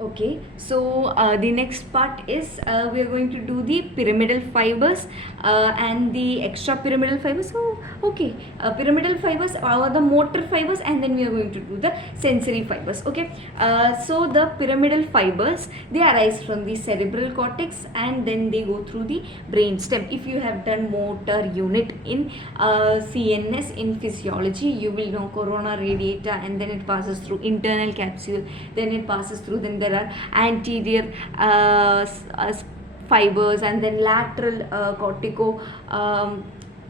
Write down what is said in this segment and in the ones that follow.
Okay, so the next part is we are going to do the pyramidal fibers and the extra pyramidal fibers. So, okay, pyramidal fibers are the motor fibers, and then we are going to do the sensory fibers. Okay, so the pyramidal fibers, they arise from the cerebral cortex and then they go through the brain stem. If you have done motor unit in CNS in physiology, you will know corona radiata, and then it passes through internal capsule, then it passes through, then there are anterior fibers, and then lateral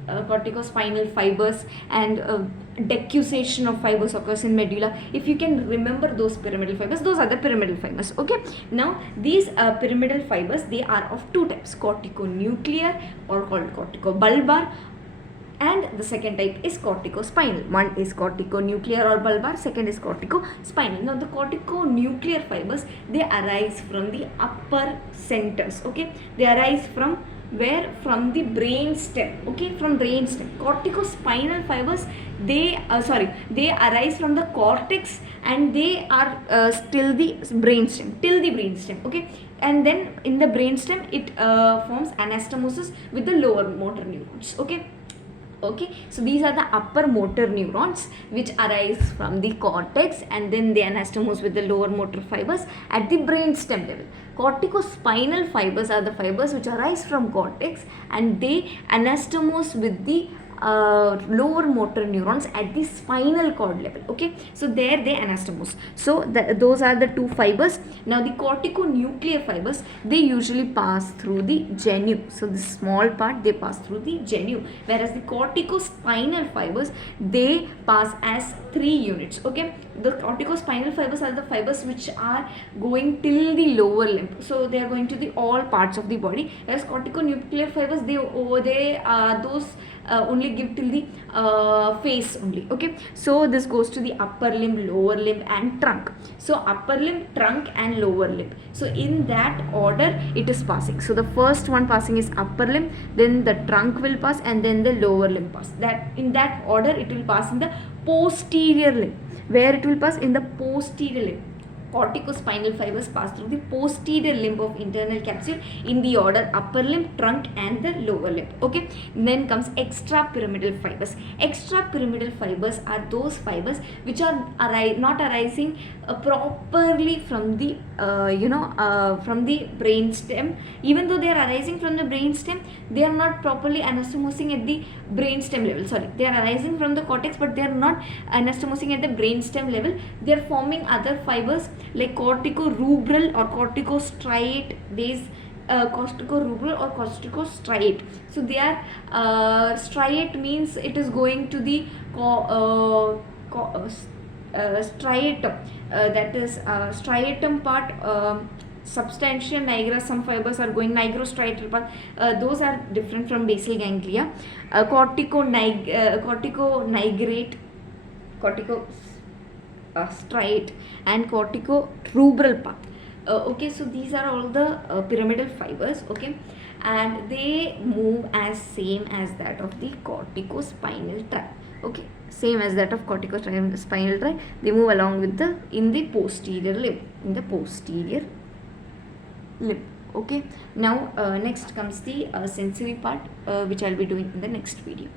corticospinal fibers, and decussation of fibers occurs in medulla. If you can remember those pyramidal fibers, those are the pyramidal fibers. Okay, now these pyramidal fibers, they are of two types: corticonuclear, or called corticobulbar, and the second type is corticospinal. One is corticonuclear or bulbar, second is corticospinal. Now the corticonuclear fibers, they arise from the upper centers. Okay, they arise from where? From the brain stem. Okay, from brain stem. Corticospinal fibers, they arise from the cortex, and they are still the brain stem, till the brain stem. Okay, and then in the brain stem it forms anastomosis with the lower motor neurons. Okay, so these are the upper motor neurons which arise from the cortex, and then they anastomose with the lower motor fibers at the brain stem level. Corticospinal fibers are the fibers which arise from cortex, and they anastomose with the lower motor neurons at the spinal cord level. Okay, so there they anastomose. So those are the two fibers. Now the corticonuclear fibers, they usually pass through the genu. So this small part, they pass through the genu, whereas the corticospinal fibers, they pass as 3 units. Okay, the corticospinal fibers are the fibers which are going till the lower limb, so they are going to the all parts of the body, whereas corticonuclear fibers, they those only give till the face only. Okay, so this goes to the upper limb, lower limb, and trunk. So upper limb, trunk, and lower limb, so in that order it is passing. So the first one passing is upper limb, then the trunk will pass, and then the lower limb pass. That in that order it will pass in the posterior limb. Where it will pass? In the posterior limb. Corticospinal fibers pass through the posterior limb of internal capsule in the order upper limb, trunk, and the lower limb. Okay, then comes extrapyramidal fibers. Extrapyramidal fibers are those fibers which are not arising properly from the from the brain stem. Even though they are arising from the brain stem, they are not properly anastomosing at the brain stem level. Sorry, they are arising from the cortex, but they are not anastomosing at the brain stem level. They are forming other fibers like corticorubral or corticostriate based corticorubral or corticostriate. So they are striate means it is going to the striatum, that is striatum part. Substantia nigra, some fibers are going nigrostriatal path. Those are different from basal ganglia. Corticonigrate, striate, and corticorubral path. Okay, so these are all the pyramidal fibers. Okay, and they move as same as that of the corticospinal tract. Okay, same as that of corticospinal tract. They move along with the in the posterior limb, Okay, now next comes the sensory part, which I'll be doing in the next video.